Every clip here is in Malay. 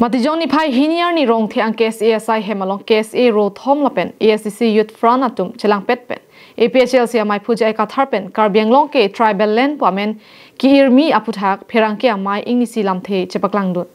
Matijong ni phai hiniar ni rong the ang KSA hemalong KSA rohthom lapen ASDC Youth Front atum chelang pet APHL sia mai JI Kathar pen Karbi Anglong ke tribal land pamen ki irmi aputhak pherang ke amai ingni lam the chepaklang dut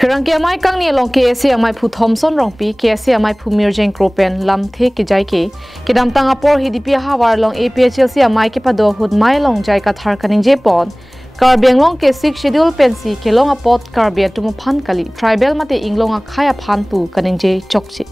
pherang ke amai kang ni long KSA amai phu Thomson rong pi KSA amai phu mirjeng kropen lam the ki jai ke kedam tang apor hidipia hawar long APHL sia mai ke pado hud mai long JI Kathar kaningje pon Karbi Anglong ke 6 schedule pensi ke long apot Karbi atum phan kali tribal mate inglong khaya phan pu kaningje chokchi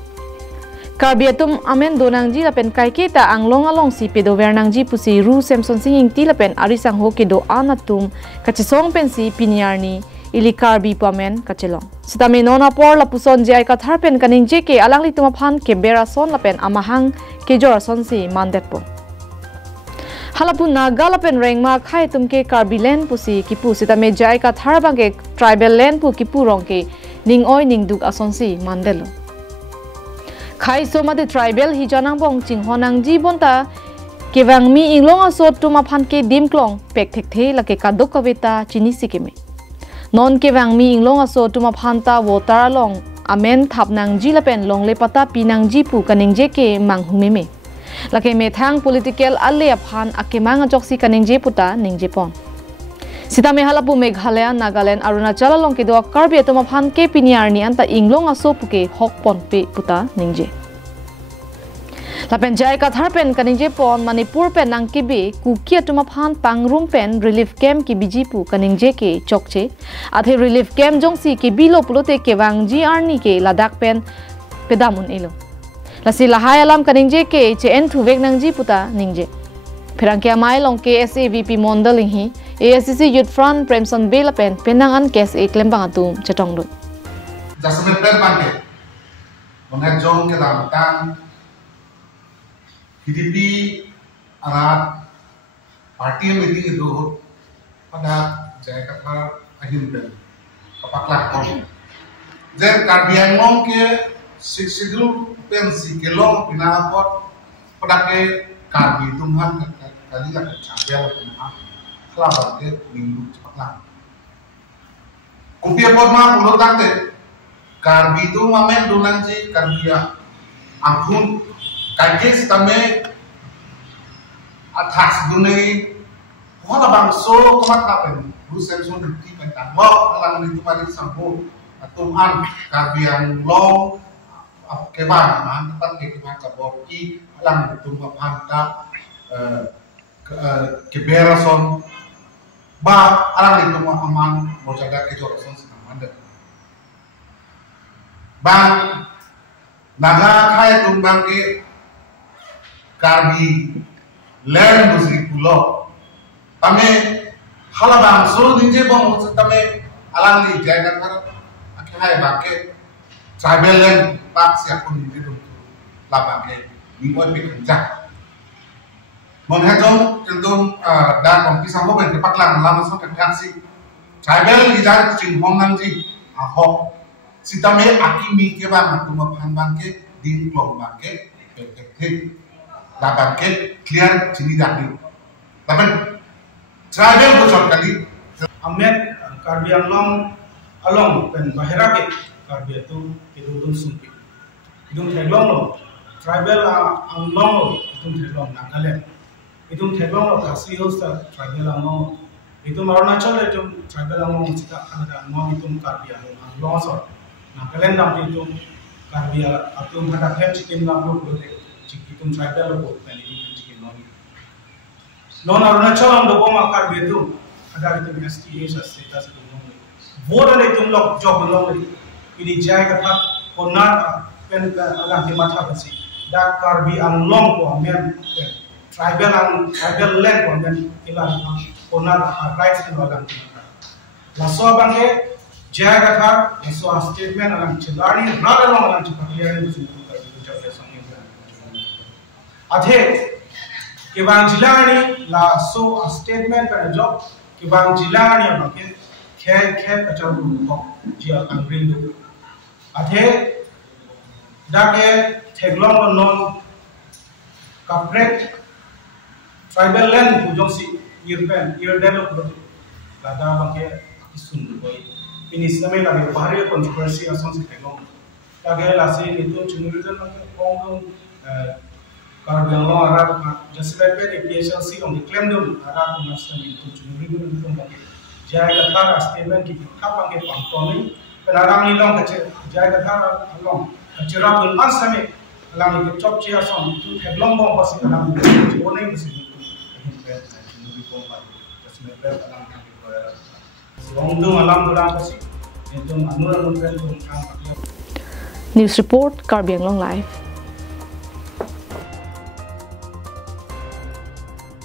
Karbi atum amen donangji lapen kai ke ta anglong along si pedo vernangji pusi ru samson singing ti lapen arisang ho ke do anatum kachisong pensi piniarni ili Karbi pamen kachelong sitame nona por lapuson JI Kathar pen kaningje ke alangli tuma phan ke berason lapen amahang ke jorason si mandetpo Halapu naga lapen rengma khai tumke Karbi land pusi kipu sitame JI Kathar bangke tribal land pu kipu rongke ning oi ning duk asonsi mandelo khai somade tribal hi janang bong chinghonang jibonta kewang mi inglong asot tuma phanke dimklong pek thek the lake kadok kavita chini sikeme non kewang mi inglong asot tuma phanta wotar long amen thapnang jilapen longle pata pinang jipu kaningje ke manghumeme lake methang political alle aphan akemang joksi kaningje puta ningje pon sitame halapu Meghalaya Nagaland Arunachal long ke do Karbi atoma phan ke piniar ni anta inglong aso puke hok pon pe puta ningje lapen JI Kathar pen kaningje pon Manipur pen nangkibe kuki atoma phan pangrum pen relief camp ki bijipu kaningje ke chokche athe relief camp jongsi ke bilo pulote ke wangji arni ke Ladakh pen pedamun elo lasi lahai alam kaningje ke chen thuvek nangji puta ningje phirangke amai long KSA VP mondaling hi ASDC Youth Front Premson Bela pen penangan KSA klembang atum chetong dut jasme pen bange monhet jong ke damtan hidipi arat party meeting itu pada JI Kathar ahim pen kapaklah kon jen Karbi Anglong ke schedule pensi ke long pinapot pada ke Karbi tumhan kali lah champion tumhan kelapa ke minggu cepat lah kopi apa mah mulut tante Karbi itu mamen dunanji Karbia ampun kajes tame atas dunai wala bangso kemat kapen rusen sun dikti pentang wah alang itu mari sampo tumhan Karbi Anglong kebang man tempat kebang kaboki alang itu mapanta keberason ba alang itu aman mau jaga kejorason senamanda bang naga kaya tumbang ke Karbi land musik pulo tame halabang so ninje bang tame alang ni JI Kathar akhirnya bangke tribal land pak siap pun ninje tu labang ke minggu kerja monhajong tentu dan kompi sampo ben tepat lang lama so si tribal lijar cinghong nangji ahok sitame akimi ke bang tuma phanbang ke din klong bangke ke labang ke clear cini daki tapi tribal bocor kali amet Karbi Anglong along pen bahera ke Karbi itu hidung sumpi hidung teglong lo tribal Anglong lo hidung teglong Nagaland hidung teglong lo Khasi Hills tribal Anglong itu Arunachal itu tribal Anglong kita ada Anglong itu Karbi Anglong so Nagaland nam itu Karbi atum ada hem chicken nam lo bote chicken tribal lo bote ini chicken non Arunachal am do ma Karbi itu ada itu STA status itu vote itu lo job lo ini JI Kathar konar pen alang di mata besi dak Karbi Anglong ko amen tribal land ko amen ilang konar rights ko alang laso bangke JI Kathar laso statement alang chilani rada long alang chipakliya ni su Karbi jawle sangi adhe kebang jilani laso statement per job kebang jilani bangke khe kacau ko jia angrindu adhe dake teglong non kaprek tribal land pujong si irpen develop lada bangke isun boy Minis nami lagi bahari kontroversi asal si Thailand. Lagi lasi itu cunurikan lagi kong Karbi Anglong Arab Jaslepen PSLC on the claim dum Arab Muslim itu cunurikan itu lagi. JI Kathar statement kita apa ke pangkoni. Penarang ilong kecil JI Kathar Anglong kecirap pun asami alam itu cop cia son itu Thailand bom pasti alam itu boleh mesti itu himpen cunurikan lagi. Jaslepen alam yang kita Long alam bulan pasti itu anuran untuk News report Karbi Anglong Live.